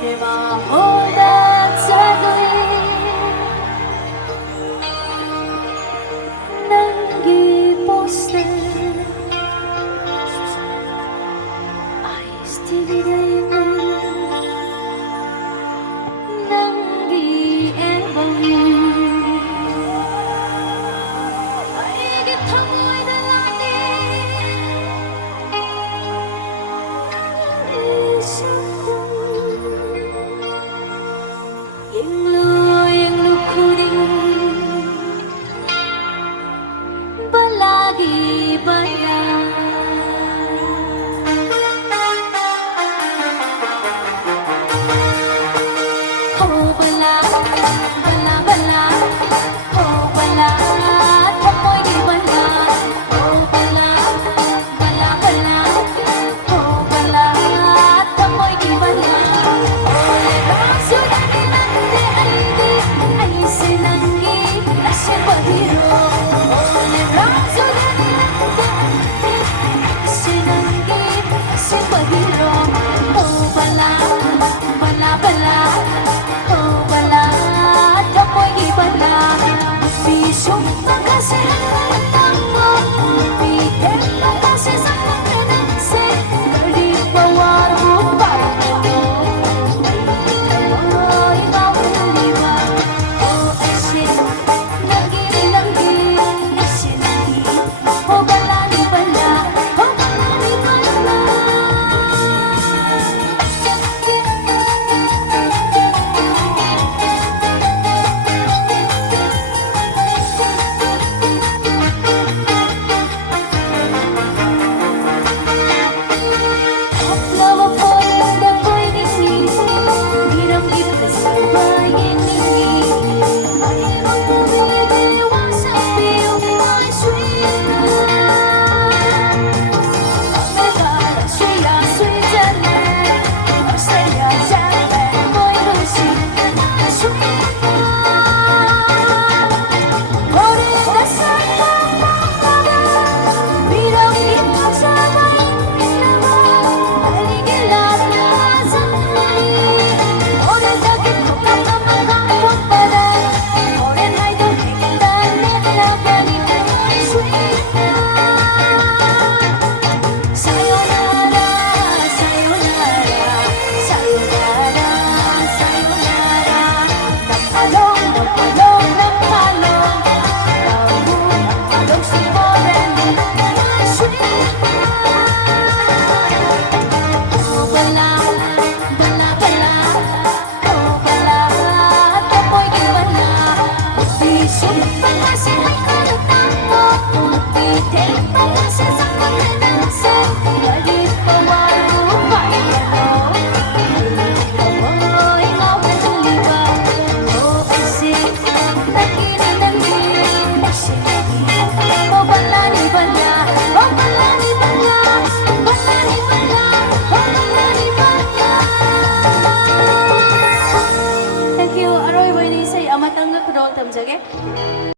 ればもうだつらぐ난기 보세 I still dream 난기 앨범이 이게 타고이 달라니 yang lu kuning balagi bala oh bala bala bala oh bala thamoy di bala oh bala bala bala oh bala thamoy di bala Hãy subscribe cho kênh Ghiền Mì Gõ để không bỏ lỡ